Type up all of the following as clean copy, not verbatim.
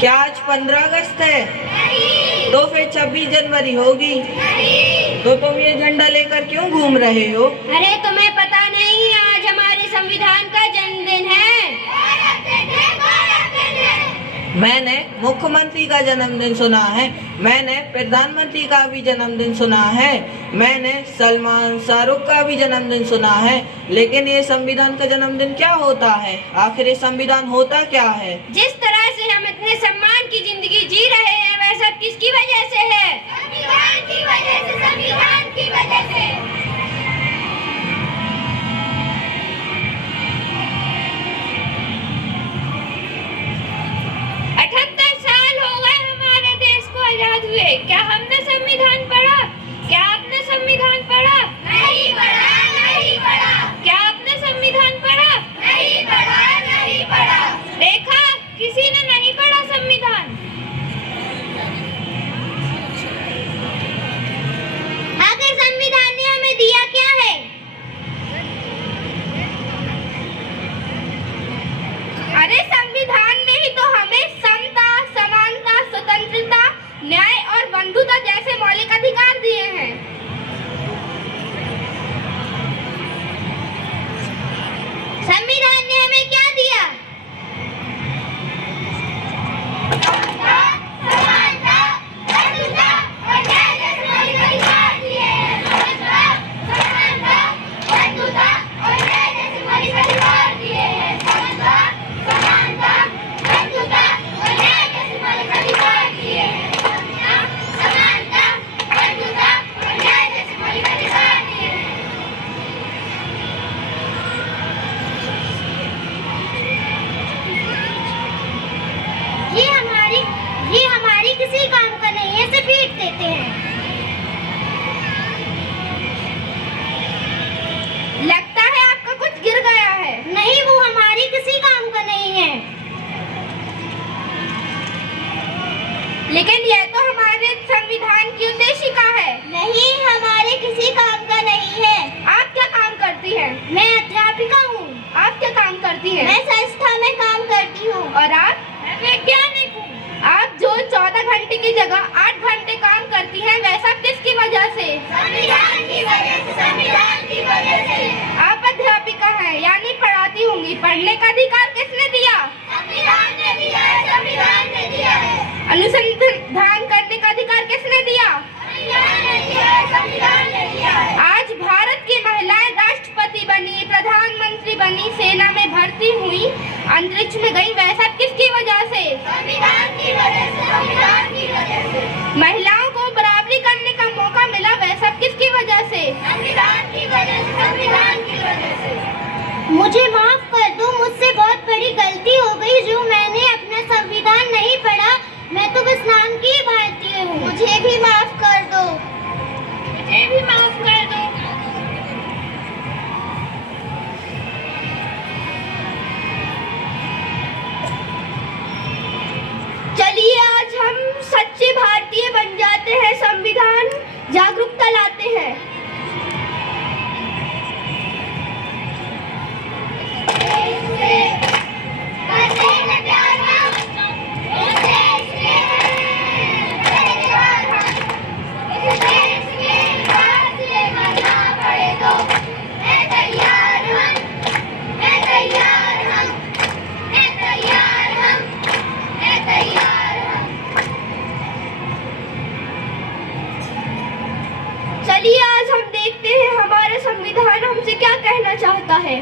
क्या आज 15 अगस्त है? नहीं। तो फिर 26 जनवरी होगी। नहीं। तो तुम ये झंडा लेकर क्यों घूम रहे हो? अरे तुम्हें पता नहीं, आज हमारे संविधान का जन्मदिन है। मैंने मुख्यमंत्री का जन्मदिन सुना है, मैंने प्रधानमंत्री का भी जन्मदिन सुना है, मैंने सलमान शाहरुख का भी जन्मदिन सुना है, लेकिन ये संविधान का जन्मदिन क्या होता है? आखिर ये संविधान होता क्या है? जिस तरह से हम इतने सम्मान की जिंदगी जी रहे हैं, वह सब किसकी वजह से है? संविधान की वजह से, संविधान की वजह से। 78 साल हो गए हमारे देश को आजाद हुए। क्या हमने संविधान पढ़ा? क्या आपने संविधान पढ़ा? नहीं पढ़ा, नहीं पढ़ा। क्या आपने संविधान पढ़ा? नहीं पढ़ा, नहीं पढ़ा। देखा, किसी ने नहीं पढ़ा संविधान। आखिर संविधान ने हमें दिया क्या है? अरे संविधान ने ही तो हमें समता, समानता, स्वतंत्रता, न्याय और बंधुता जैसे मौलिक अधिकार दिए हैं। संविधान ने हमें क्या दिया? समता, समानता, बंधुता और न्याय जैसे मौलिक अधिकार दिए हैं। समता, समानता, बंधुता और न्याय जैसे मौलिक अधिकार दिए हैं। समता, समानता, बंधुता और न्याय जैसे मौलिक अधिकार दिए हैं। समता, समानता, बंधुता और न्याय जैसे मौलिक अधिकार दिए हैं। ये हमारी किसी काम का नहीं है, इसे पीट देते हैं। लगता है आपका कुछ गिर गया है। नहीं, वो हमारी किसी काम का नहीं है। लेकिन यह तो हमारे संविधान की उद्देशिका है। नहीं, हमारे किसी काम का नहीं है। आप क्या काम करती हैं? मैं अध्यापिका हूँ। आप क्या काम करती हैं? मैं संस्था में काम करती हूँ। और आप? मैं वैज्ञानिक हूँ। आप जो 14 घंटे की जगह 8 घंटे काम करती हैं, वह सब किसकी वजह से? संविधान की वजह से, संविधान की वजह से। आप अध्यापिका हैं, यानी पढ़ाती होंगी। पढ़ने का अधिकार किसने दिया? संविधान ने दिया है, संविधान ने दिया है। अनुसंधान करने का अधिकार किसने दिया? संविधान ने दिया है, संविधान ने दिया है। आज भारत की महिलाएं राष्ट्रपति बनी, प्रधानमंत्री बनी, सेना में भर्ती हुई, अंतरिक्ष में गई, वह सब किसकी वजह से? संविधान की वजह से, संविधान की वजह से। महिलाओं को बराबरी करने का मौका मिला, वह सब किसकी वजह से? संविधान की वजह से, संविधान की वजह से। मुझे माफ कर दो, मुझसे बहुत बड़ी गलती हो गई जो मैंने अपना संविधान नहीं पढ़ा। मैं तो बस नाम की भारतीय हूँ। मुझे भी माफ कर दो, मुझे भी माफ कर दो। चलिए आज हम सच्चे भारतीय बन जाते हैं, संविधान जागरूकता लाते हैं। चलिए आज हम देखते हैं हमारा संविधान हमसे क्या कहना चाहता है।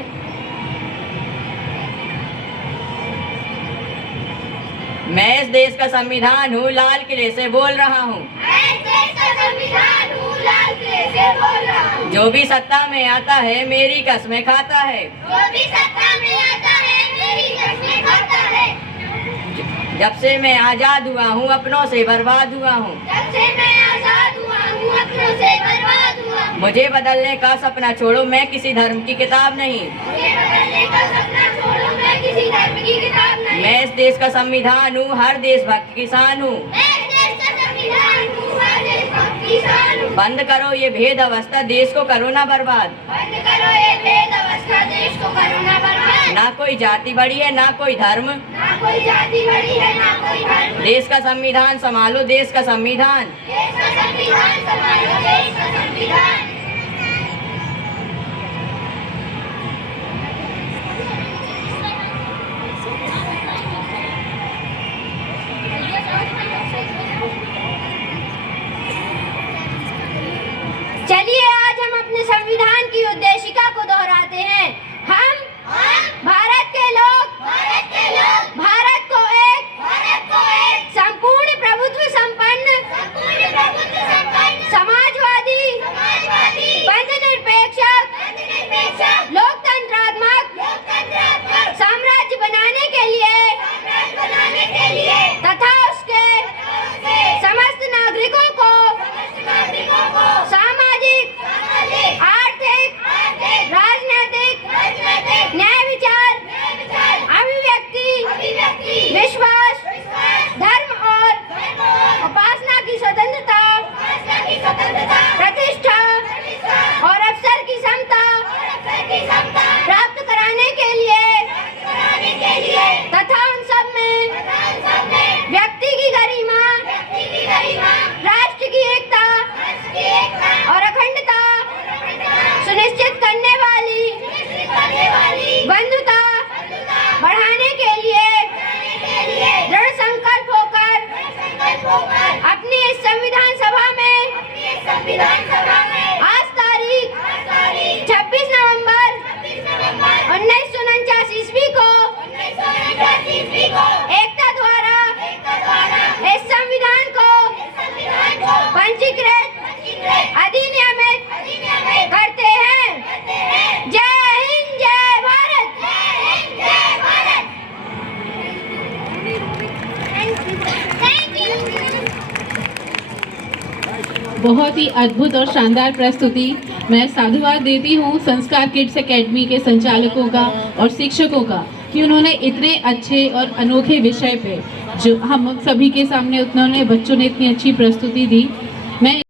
मैं इस देश का संविधान हूँ, लाल किले से बोल रहा हूँ। मैं इस देश का संविधान हूँ, लाल किले से बोल रहा हूँ। जो भी सत्ता में आता है मेरी कस्में खाता है। जो भी सत्ता में आता है मेरी कस्में खाता है। जब से मैं आजाद हुआ हूँ अपनों से बर्बाद हुआ हूँ। जब से मैं आजाद हुआ हूँ अपनों से बर्बाद हुआ हूँ। मुझे बदलने का सपना छोड़ो, मैं किसी धर्म की किताब नहीं। मुझे बदलने का सपना छोड़ो, मैं किसी धर्म की किताब नहीं। मैं इस देश का संविधान हूँ, हर देशभक्त किसान हूँ। मैं इस देश का संविधान हूँ, हर देशभक्त किसान हूँ। बंद करो ये भेद अवस्था, देश को करो ना बर्बाद। बंद करो ये भेद अवस्था, देश को करो ना बर्बाद। ना कोई जाति बड़ी है ना कोई धर्म, ना कोई जाति बड़ी है ना कोई धर्म। देश का संविधान संभालो, देश का संविधान। देश का संविधान संभालो, देश का संविधान। चलिए आज हम अपने संविधान की उद्देशिका को दोहराते हैं। हम भारत के लोग भारत को एक संपूर्ण प्रभुत्व संपन्न समाजवादी बंधुनिरपेक्ष लोकतंत्रात्मक साम्राज्य बनाने के लिए तथा उसके समस्त नागरिकों को सामाजिक, आर्थिक, राजनीतिक, न्याय विचार, अभिव्यक्ति, विश्वास, धर्म और उपासना की स्वतंत्रता, प्रतिष्ठा और अवसर की समता प्राप्त कराने के लिए तथा उन सब में व्यक्ति की गरिमा, राष्ट्र की एकता और अखंडता सुनिश्चित करने वाली बंधुता बढ़ाने के लिए दृढ़ संकल्प होकर अपनी इस संविधान सभा में आज तारीख 26 नवंबर 1949 ईस्वी को एकता द्वारा इस संविधान को पंजीकृत अधिनियमित करते हैं। जय हिंद, जय भारत। Thank you. बहुत ही अद्भुत और शानदार प्रस्तुति। मैं साधुवाद देती हूँ संस्कार किड्स एकेडमी के संचालकों का और शिक्षकों का कि उन्होंने इतने अच्छे और अनोखे विषय पे जो हम सभी के सामने उन्होंने बच्चों ने इतनी अच्छी प्रस्तुति दी। मैं